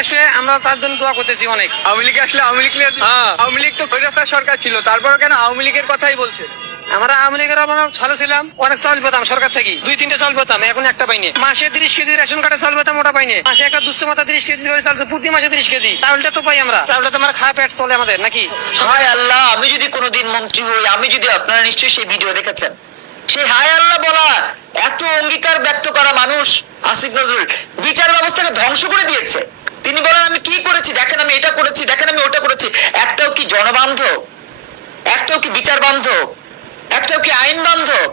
আসবে, আমরা তার জন্য দোয়া করতেছি অনেক। আওয়ামী লীগ আসলে আওয়ামী লীগ তো কৈরাস্তার সরকার ছিল, তারপরে কেন আওয়ামী লীগের কথাই বলছে? আমরা আওয়ামী লীগের ভালো ছিলাম, অনেক চাল পেতাম সরকার থেকে, 2-3টে চাল পেতাম, এখন একটা পাইনি। মাসে 30 কেজি রেশন কার্ডে চাল পেতাম, ওটা পাইনি। মাসে একটা দুস্থ মাথা 30 কেজি করে চাল, প্রতি মাসে 30 কেজি চাউলটা তো পাই আমরা। চাউলটা তো আমার খাওয়া পেট চলে আমাদের নাকি? হায় আল্লাহ, আমি যদি কোনোদিন মন্ত্রী হই, আমি যদি, আপনারা নিশ্চয়ই সেই ভিডিও দেখেছেন, সেই হায় আল্লাহ বলা, এত অঙ্গীকার ব্যক্ত করা মানুষ আসিফ নজরুল বিচার ব্যবস্থাকে ধ্বংস করে দিয়েছে। তিনি বলেন আমি কি করেছি, দেখেন আমি এটা করেছি, দেখেন আমি ওটা করেছি। একটাও কি জনবান্ধব? একটাও কি বিচার বান্ধব? একটাও কি আইন বান্ধব?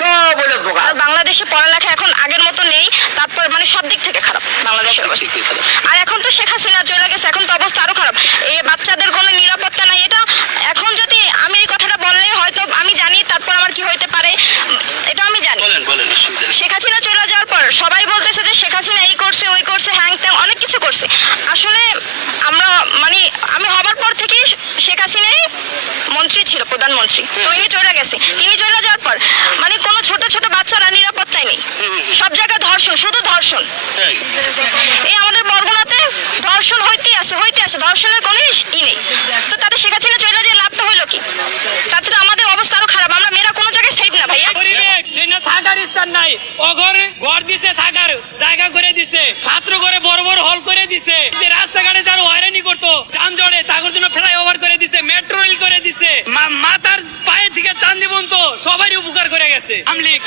সব হলো বোগা। বাংলাদেশে পড়ালেখা এখন আগের মতো নেই, তারপর মানে সব দিক থেকে খারাপ বাংলাদেশের অবস্থা। আর এখন তো শেখ হাসিনা চলে গেছে, এখন তো অবস্থা আরো খারাপ। এই বাচ্চাদের কোনো নিরাপত্তা নাই। এটা এখন যদি আমি এই কথাটা বললে হয়তো আমি জানি, তারপর আমার কি হইতে পারে এটা আমি জানি। শেখ হাসিনা চলে যাওয়ার পর সবাই বলতেছে যে শেখ হাসিনা এই করছে, ওই করছে, হ্যাং ত্যাং অনেক কিছু করছে। আসলে আমরা মানে আমি হবার পর থেকেই শেখ হাসিনাই মন্ত্রী ছিল, প্রধানমন্ত্রী। তো ইনি চলে গেছে, তিনি চলে যাওয়ার পর মানে কোনো ছোট ছোট বাচ্চারা নিরাপত্তায় নেই, সব জায়গায় ধর্ষণ, শুধু ধর্ষণ। এই আমাদের বরগুনাতে ধর্ষণ হইতে আছে, ধর্ষণের কোনো ই নেই। তো তাতে শেখ হাসিনা চলে যে লাভটা হইলো কি? তাতে তো আমাদের অবস্থা আরো খারাপ। আমরা মেয়েরা কোনো জায়গায় সেফ না ভাইয়া। থাকার স্থান নাই, অঘর ঘর দিছে, থাকার জায়গা করে দিছে, ছাত্র করে বড় বড় হল করে দিছে, যে রাস্তাঘাটে যারা হয়রানি করতো যানজটে তাদের জন্য ফ্লাইওভার করে দিছে, মেট্রো রেল করে দিছে, মাথার পায়ে থেকে চান জীবন তো সবারই উপকার করে গেছে আমলিক।